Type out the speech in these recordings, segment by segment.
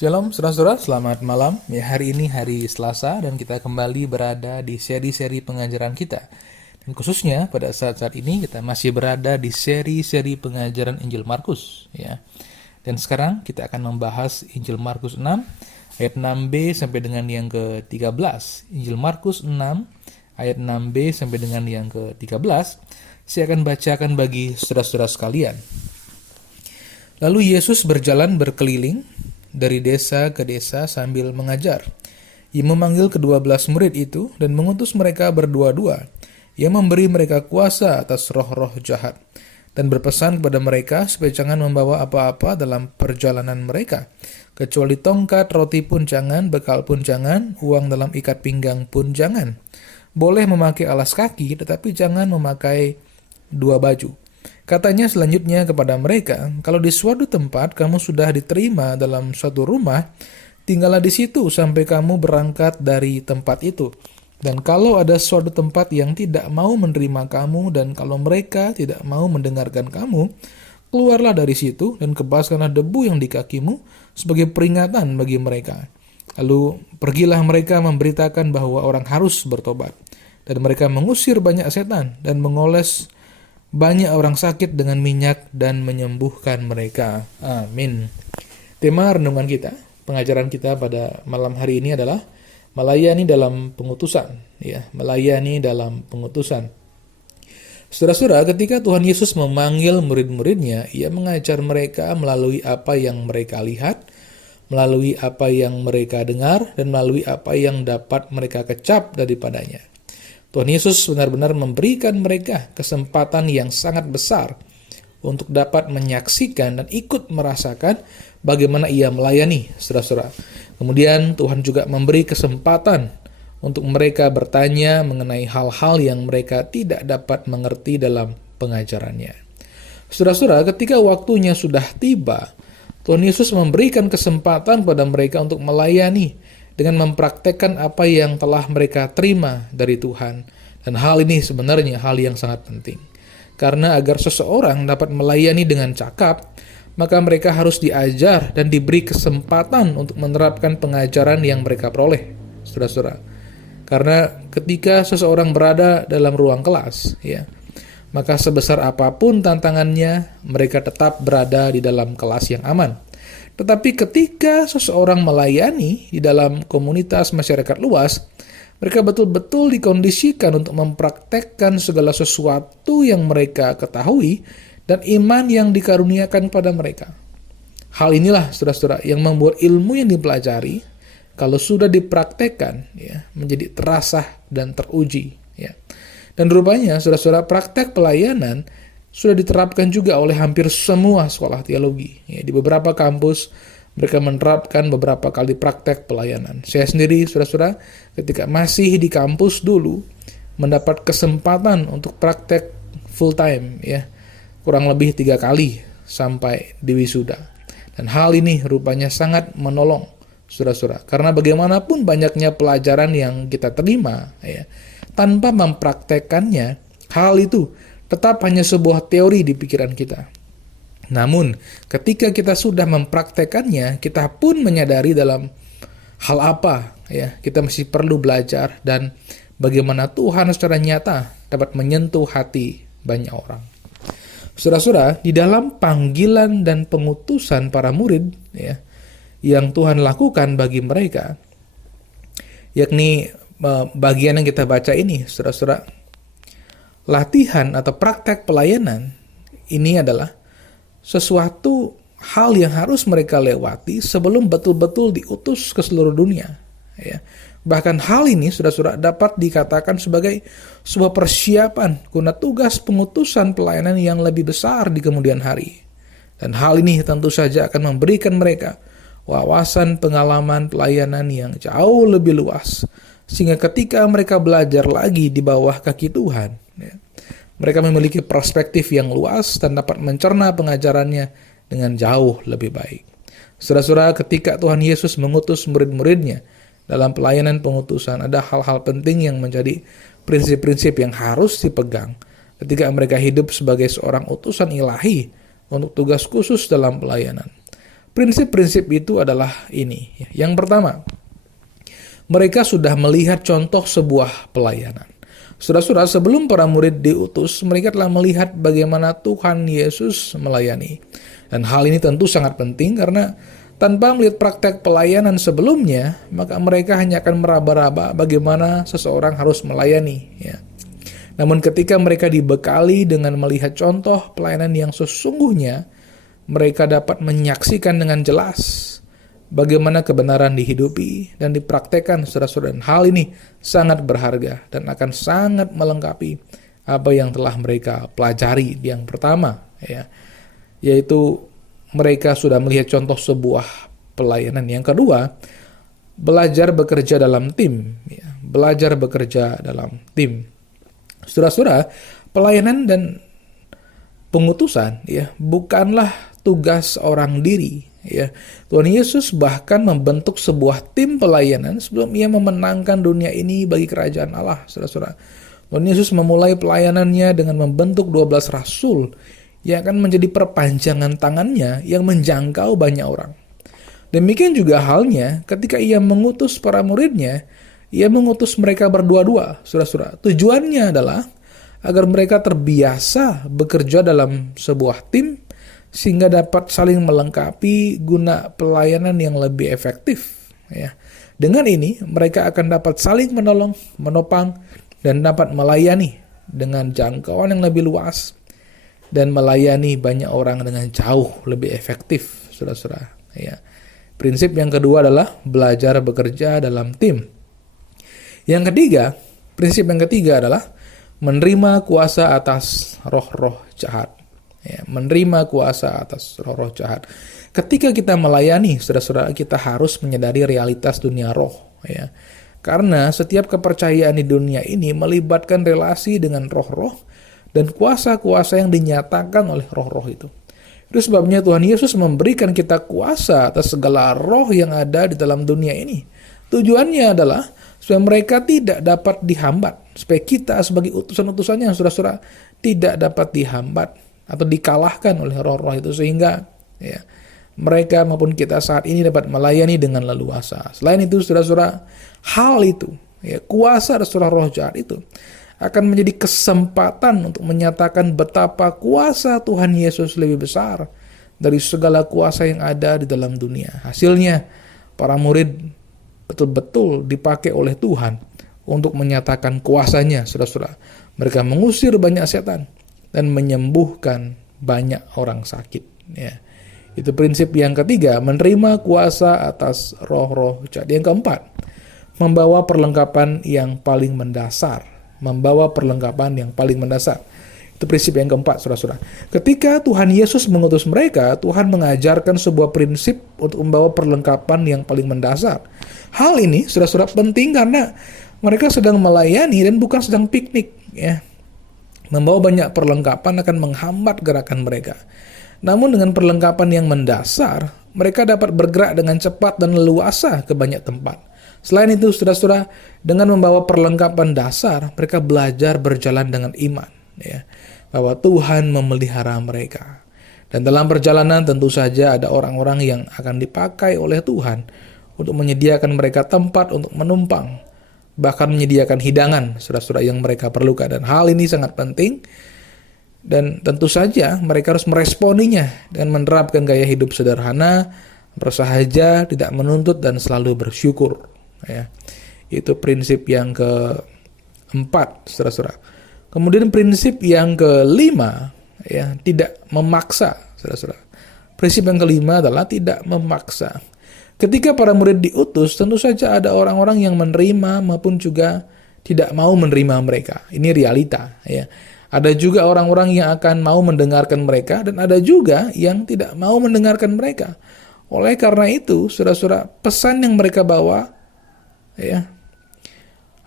Shalom saudara-saudara, selamat malam. Ya, hari ini hari Selasa dan kita kembali berada di seri-seri pengajaran kita. Dan khususnya pada saat-saat ini kita masih berada di seri-seri pengajaran Injil Markus, ya. Dan sekarang kita akan membahas Injil Markus 6 ayat 6b sampai dengan yang ke-13. Injil Markus 6 ayat 6b sampai dengan yang ke-13. Saya akan bacakan bagi saudara-saudara sekalian. Lalu Yesus berjalan berkeliling dari desa ke desa sambil mengajar. Ia memanggil ke-12 murid itu dan mengutus mereka berdua-dua. Ia memberi mereka kuasa atas roh-roh jahat dan berpesan kepada mereka supaya jangan membawa apa-apa dalam perjalanan mereka, kecuali tongkat, roti pun jangan, bekal pun jangan, uang dalam ikat pinggang pun jangan. Boleh memakai alas kaki, tetapi jangan memakai dua baju. Katanya selanjutnya kepada mereka, kalau di suatu tempat kamu sudah diterima dalam suatu rumah, tinggallah di situ sampai kamu berangkat dari tempat itu. Dan kalau ada suatu tempat yang tidak mau menerima kamu, dan kalau mereka tidak mau mendengarkan kamu, keluarlah dari situ dan kebaskanlah debu yang di kakimu sebagai peringatan bagi mereka. Lalu pergilah mereka memberitakan bahwa orang harus bertobat. Dan mereka mengusir banyak setan dan mengoles banyak orang sakit dengan minyak dan menyembuhkan mereka. Amin. Tema renungan kita, pengajaran kita pada malam hari ini adalah melayani dalam pengutusan. Ya, melayani dalam pengutusan. Saudara-saudara, ketika Tuhan Yesus memanggil murid-muridnya, Ia mengajar mereka melalui apa yang mereka lihat, melalui apa yang mereka dengar, dan melalui apa yang dapat mereka kecap daripadanya. Tuhan Yesus benar-benar memberikan mereka kesempatan yang sangat besar untuk dapat menyaksikan dan ikut merasakan bagaimana Ia melayani, saudara-saudara. Kemudian Tuhan juga memberi kesempatan untuk mereka bertanya mengenai hal-hal yang mereka tidak dapat mengerti dalam pengajarannya. Saudara-saudara, ketika waktunya sudah tiba, Tuhan Yesus memberikan kesempatan kepada mereka untuk melayani dengan mempraktekkan apa yang telah mereka terima dari Tuhan. Dan hal ini sebenarnya hal yang sangat penting. Karena agar seseorang dapat melayani dengan cakap, maka mereka harus diajar dan diberi kesempatan untuk menerapkan pengajaran yang mereka peroleh, saudara-saudara. Karena ketika seseorang berada dalam ruang kelas, ya, maka sebesar apapun tantangannya, mereka tetap berada di dalam kelas yang aman. Tetapi ketika seseorang melayani di dalam komunitas masyarakat luas, mereka betul-betul dikondisikan untuk mempraktekkan segala sesuatu yang mereka ketahui dan iman yang dikaruniakan pada mereka. Hal inilah, saudara-saudara, yang membuat ilmu yang dipelajari, kalau sudah dipraktekkan, ya, menjadi terasah dan teruji. Ya. Dan rupanya, saudara-saudara, praktek pelayanan sudah diterapkan juga oleh hampir semua sekolah teologi. Ya, di beberapa kampus, mereka menerapkan beberapa kali praktek pelayanan. Saya sendiri, saudara-saudara, ketika masih di kampus dulu, mendapat kesempatan untuk praktek full time, ya, kurang lebih 3 kali sampai di wisuda. Dan hal ini rupanya sangat menolong, saudara-saudara, karena bagaimanapun banyaknya pelajaran yang kita terima, ya, tanpa mempraktekkannya, hal itu tetap hanya sebuah teori di pikiran kita. Namun, ketika kita sudah mempraktekannya, kita pun menyadari dalam hal apa, ya, kita masih perlu belajar dan bagaimana Tuhan secara nyata dapat menyentuh hati banyak orang. Saudara-saudara, di dalam panggilan dan pengutusan para murid, ya, yang Tuhan lakukan bagi mereka, yakni bagian yang kita baca ini, saudara-saudara, latihan atau praktek pelayanan ini adalah sesuatu hal yang harus mereka lewati sebelum betul-betul diutus ke seluruh dunia. Ya. Bahkan hal ini saudara-saudara dapat dikatakan sebagai sebuah persiapan guna tugas pengutusan pelayanan yang lebih besar di kemudian hari. Dan hal ini tentu saja akan memberikan mereka wawasan pengalaman pelayanan yang jauh lebih luas. Sehingga ketika mereka belajar lagi di bawah kaki Tuhan, ya, mereka memiliki perspektif yang luas dan dapat mencerna pengajarannya dengan jauh lebih baik. Saudara-saudara, ketika Tuhan Yesus mengutus murid-muridnya dalam pelayanan pengutusan, ada hal-hal penting yang menjadi prinsip-prinsip yang harus dipegang ketika mereka hidup sebagai seorang utusan ilahi untuk tugas khusus dalam pelayanan. Prinsip-prinsip itu adalah ini. Yang pertama, mereka sudah melihat contoh sebuah pelayanan. Saudara-saudara, sebelum para murid diutus, mereka telah melihat bagaimana Tuhan Yesus melayani. Dan hal ini tentu sangat penting karena tanpa melihat praktek pelayanan sebelumnya, maka mereka hanya akan meraba-raba bagaimana seseorang harus melayani. Ya. Namun ketika mereka dibekali dengan melihat contoh pelayanan yang sesungguhnya, mereka dapat menyaksikan dengan jelas bagaimana kebenaran dihidupi dan dipraktekkan, saudara-saudara. Dan hal ini sangat berharga dan akan sangat melengkapi apa yang telah mereka pelajari. Yang pertama, yaitu mereka sudah melihat contoh sebuah pelayanan. Yang kedua, belajar bekerja dalam tim. Belajar bekerja dalam tim. Saudara-saudara, pelayanan dan pengutusan bukanlah tugas orang diri. Tuhan Yesus bahkan membentuk sebuah tim pelayanan sebelum ia memenangkan dunia ini bagi kerajaan Allah, saudara-saudara. Tuhan Yesus memulai pelayanannya dengan membentuk 12 rasul yang akan menjadi perpanjangan tangannya yang menjangkau banyak orang. Demikian juga halnya ketika ia mengutus para muridnya, ia mengutus mereka berdua-dua, saudara-saudara. Tujuannya adalah agar mereka terbiasa bekerja dalam sebuah tim sehingga dapat saling melengkapi guna pelayanan yang lebih efektif. Dengan ini, mereka akan dapat saling menolong, menopang, dan dapat melayani dengan jangkauan yang lebih luas dan melayani banyak orang dengan jauh lebih efektif, saudara-saudara. Prinsip yang kedua adalah belajar bekerja dalam tim. Prinsip yang ketiga adalah menerima kuasa atas roh-roh jahat. Menerima kuasa atas roh-roh jahat. Ketika kita melayani, saudara-saudara, kita harus menyadari realitas dunia roh. Karena setiap kepercayaan di dunia ini melibatkan relasi dengan roh-roh dan kuasa-kuasa yang dinyatakan oleh roh-roh itu. Itu sebabnya Tuhan Yesus memberikan kita kuasa atas segala roh yang ada di dalam dunia ini. Tujuannya adalah supaya mereka tidak dapat dihambat, supaya kita sebagai utusan-utusannya, saudara-saudara, tidak dapat dihambat atau dikalahkan oleh roh-roh itu, sehingga mereka maupun kita saat ini dapat melayani dengan leluasa. Selain itu, saudara-saudara, hal itu, kuasa atas roh jahat itu akan menjadi kesempatan untuk menyatakan betapa kuasa Tuhan Yesus lebih besar dari segala kuasa yang ada di dalam dunia. Hasilnya, para murid betul-betul dipakai oleh Tuhan untuk menyatakan kuasanya, saudara-saudara. Mereka mengusir banyak setan dan menyembuhkan banyak orang sakit. Itu prinsip yang ketiga, menerima kuasa atas roh-roh jahat. Yang keempat, membawa perlengkapan yang paling mendasar. Itu prinsip yang keempat, saudara-saudara. Ketika Tuhan Yesus mengutus mereka, Tuhan mengajarkan sebuah prinsip untuk membawa perlengkapan yang paling mendasar. Hal ini, saudara-saudara, penting karena mereka sedang melayani dan bukan sedang piknik. Membawa banyak perlengkapan akan menghambat gerakan mereka. Namun dengan perlengkapan yang mendasar, mereka dapat bergerak dengan cepat dan leluasa ke banyak tempat. Selain itu, saudara-saudara, dengan membawa perlengkapan dasar, mereka belajar berjalan dengan iman. Bahwa Tuhan memelihara mereka. Dan dalam perjalanan tentu saja ada orang-orang yang akan dipakai oleh Tuhan untuk menyediakan mereka tempat untuk menumpang, bahkan menyediakan hidangan, saudara-saudara, yang mereka perlukan. Dan hal ini sangat penting, dan tentu saja mereka harus meresponinya dengan menerapkan gaya hidup sederhana, bersahaja, tidak menuntut, dan selalu bersyukur. Itu prinsip yang keempat, saudara-saudara. Kemudian prinsip yang kelima, tidak memaksa, saudara-saudara. Prinsip yang kelima adalah tidak memaksa. Ketika para murid diutus, tentu saja ada orang-orang yang menerima maupun juga tidak mau menerima mereka. Ini realita. Ada juga orang-orang yang akan mau mendengarkan mereka, dan ada juga yang tidak mau mendengarkan mereka. Oleh karena itu, saudara-saudara, pesan yang mereka bawa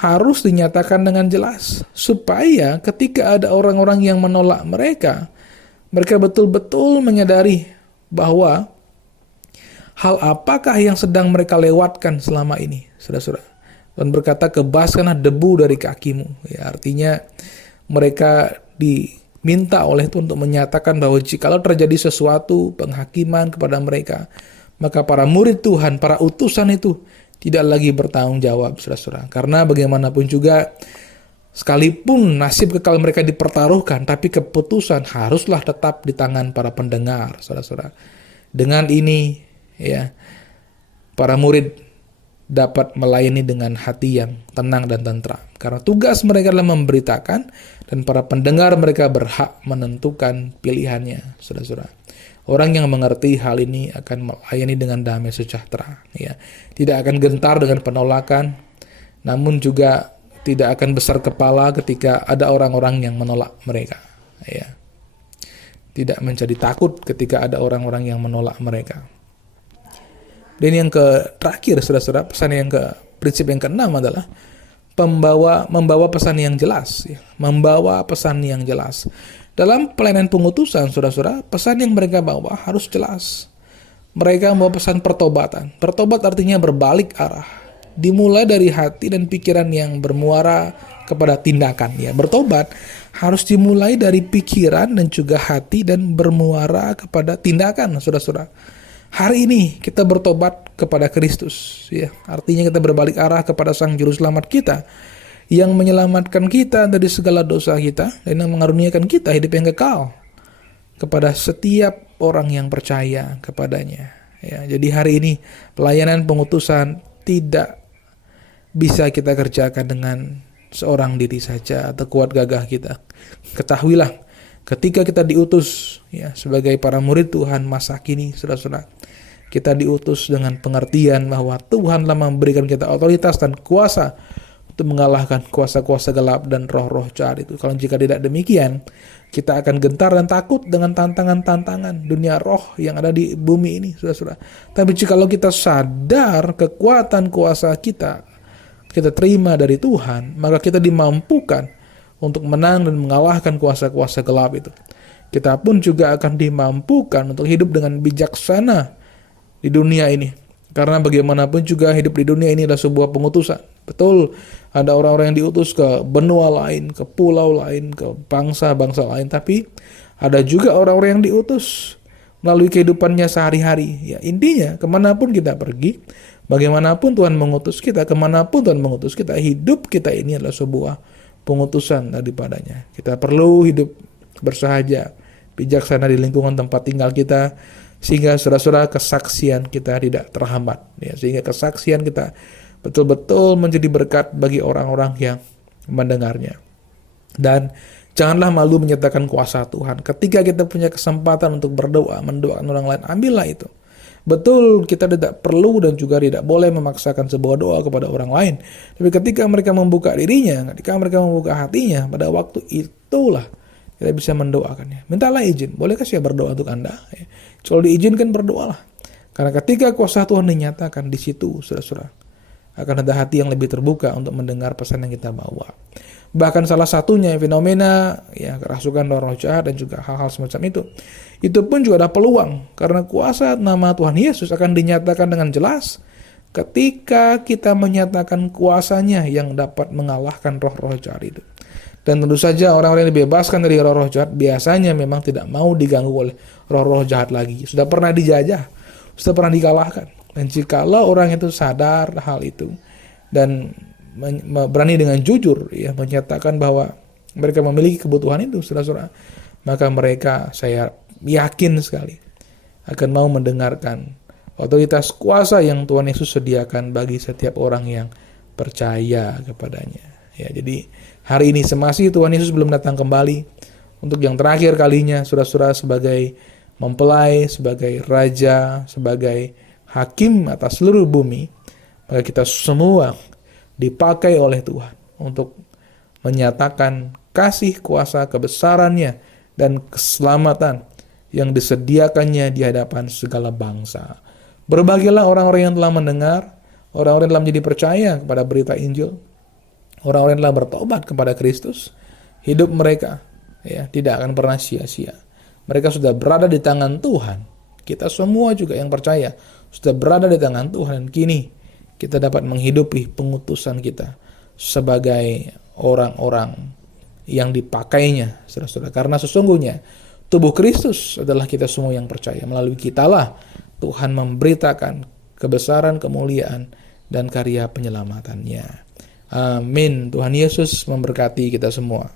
harus dinyatakan dengan jelas, supaya ketika ada orang-orang yang menolak mereka, mereka betul-betul menyadari bahwa hal apakah yang sedang mereka lewatkan selama ini, saudara-saudara. Dan berkata, kebaskanlah debu dari kakimu. Artinya mereka diminta oleh Tuhan untuk menyatakan bahwa jikalau terjadi sesuatu penghakiman kepada mereka, maka para murid Tuhan, para utusan itu tidak lagi bertanggung jawab, saudara-saudara. Karena bagaimanapun juga, sekalipun nasib kekal mereka dipertaruhkan, tapi keputusan haruslah tetap di tangan para pendengar, saudara-saudara. Dengan ini, ya, para murid dapat melayani dengan hati yang tenang dan tentram. Karena tugas mereka adalah memberitakan, dan para pendengar mereka berhak menentukan pilihannya, saudara-saudara. Orang yang mengerti hal ini akan melayani dengan damai sejahtera, ya. Tidak akan gentar dengan penolakan, namun juga tidak akan besar kepala ketika ada orang-orang yang menolak mereka, ya. Tidak menjadi takut ketika ada orang-orang yang menolak mereka. Dan yang terakhir, saudara-saudara, prinsip yang keenam adalah membawa pesan yang jelas, ya. Membawa pesan yang jelas. Dalam pelayanan pengutusan, saudara-saudara, pesan yang mereka bawa harus jelas. Mereka membawa pesan pertobatan. Pertobat artinya berbalik arah. Dimulai dari hati dan pikiran yang bermuara kepada tindakan, ya. Bertobat harus dimulai dari pikiran dan juga hati dan bermuara kepada tindakan, saudara-saudara. Hari ini kita bertobat kepada Kristus, ya. Artinya kita berbalik arah kepada Sang Juru Selamat kita yang menyelamatkan kita dari segala dosa kita dan yang mengaruniakan kita hidup yang kekal kepada setiap orang yang percaya kepadanya, ya. Jadi hari ini pelayanan pengutusan tidak bisa kita kerjakan dengan seorang diri saja atau kuat gagah kita. Ketahuilah, ketika kita diutus, ya, sebagai para murid Tuhan masa kini, saudara-saudara, kita diutus dengan pengertian bahwa Tuhan telah memberikan kita otoritas dan kuasa untuk mengalahkan kuasa-kuasa gelap dan roh-roh jahat itu. Kalau jika tidak demikian, kita akan gentar dan takut dengan tantangan-tantangan dunia roh yang ada di bumi ini, saudara-saudara. Tapi jikalau kita sadar kekuatan kuasa kita terima dari Tuhan, maka kita dimampukan untuk menang dan mengalahkan kuasa-kuasa gelap itu. Kita pun juga akan dimampukan untuk hidup dengan bijaksana di dunia ini. Karena bagaimanapun juga hidup di dunia ini adalah sebuah pengutusan. Betul, ada orang-orang yang diutus ke benua lain, ke pulau lain, ke bangsa-bangsa lain. Tapi ada juga orang-orang yang diutus melalui kehidupannya sehari-hari. Ya, intinya kemanapun kita pergi, bagaimanapun Tuhan mengutus kita, kemanapun Tuhan mengutus kita, hidup kita ini adalah sebuah pengutusan daripadanya. Kita perlu hidup bersahaja, bijaksana di lingkungan tempat tinggal kita, sehingga saudara-saudara kesaksian kita tidak terhambat, ya. Sehingga kesaksian kita betul-betul menjadi berkat bagi orang-orang yang mendengarnya. Dan janganlah malu menyatakan kuasa Tuhan. Ketika kita punya kesempatan untuk berdoa, mendoakan orang lain, ambillah itu. Betul, kita tidak perlu dan juga tidak boleh memaksakan sebuah doa kepada orang lain. Tapi ketika mereka membuka dirinya, ketika mereka membuka hatinya, pada waktu itulah kita bisa mendoakannya. Mintalah izin, bolehkah saya berdoa untuk Anda? Kalau diizinkan, berdoalah. Karena ketika kuasa Tuhan dinyatakan di situ, saudara-saudara, akan ada hati yang lebih terbuka untuk mendengar pesan yang kita bawa. Bahkan salah satunya fenomena, ya, kerasukan roh jahat dan juga hal-hal semacam itu. Itu pun juga ada peluang, karena kuasa nama Tuhan Yesus akan dinyatakan dengan jelas ketika kita menyatakan kuasanya yang dapat mengalahkan roh-roh jahat itu. Dan tentu saja orang-orang yang dibebaskan dari roh-roh jahat biasanya memang tidak mau diganggu oleh roh-roh jahat lagi. Sudah pernah dijajah, sudah pernah dikalahkan. Dan jikalau orang itu sadar hal itu dan berani dengan jujur, ya, menyatakan bahwa mereka memiliki kebutuhan itu, saudara-saudara, maka mereka, saya yakin sekali, akan mau mendengarkan otoritas kuasa yang Tuhan Yesus sediakan bagi setiap orang yang percaya kepadanya. Ya, jadi hari ini semasi Tuhan Yesus belum datang kembali untuk yang terakhir kalinya, saudara-saudara, sebagai mempelai, sebagai raja, sebagai hakim atas seluruh bumi, maka kita semua dipakai oleh Tuhan untuk menyatakan kasih kuasa kebesarannya dan keselamatan yang disediakannya di hadapan segala bangsa. Berbahagialah orang-orang yang telah mendengar, orang-orang yang telah menjadi percaya kepada berita Injil, orang-orang yang telah bertobat kepada Kristus. Hidup mereka, ya, tidak akan pernah sia-sia. Mereka sudah berada di tangan Tuhan. Kita semua juga yang percaya sudah berada di tangan Tuhan, dan kini kita dapat menghidupi pengutusan kita sebagai orang-orang yang dipakainya, saudara-saudara. Karena sesungguhnya tubuh Kristus adalah kita semua yang percaya. Melalui kitalah Tuhan memberitakan kebesaran, kemuliaan, dan karya penyelamatannya. Amin. Tuhan Yesus memberkati kita semua.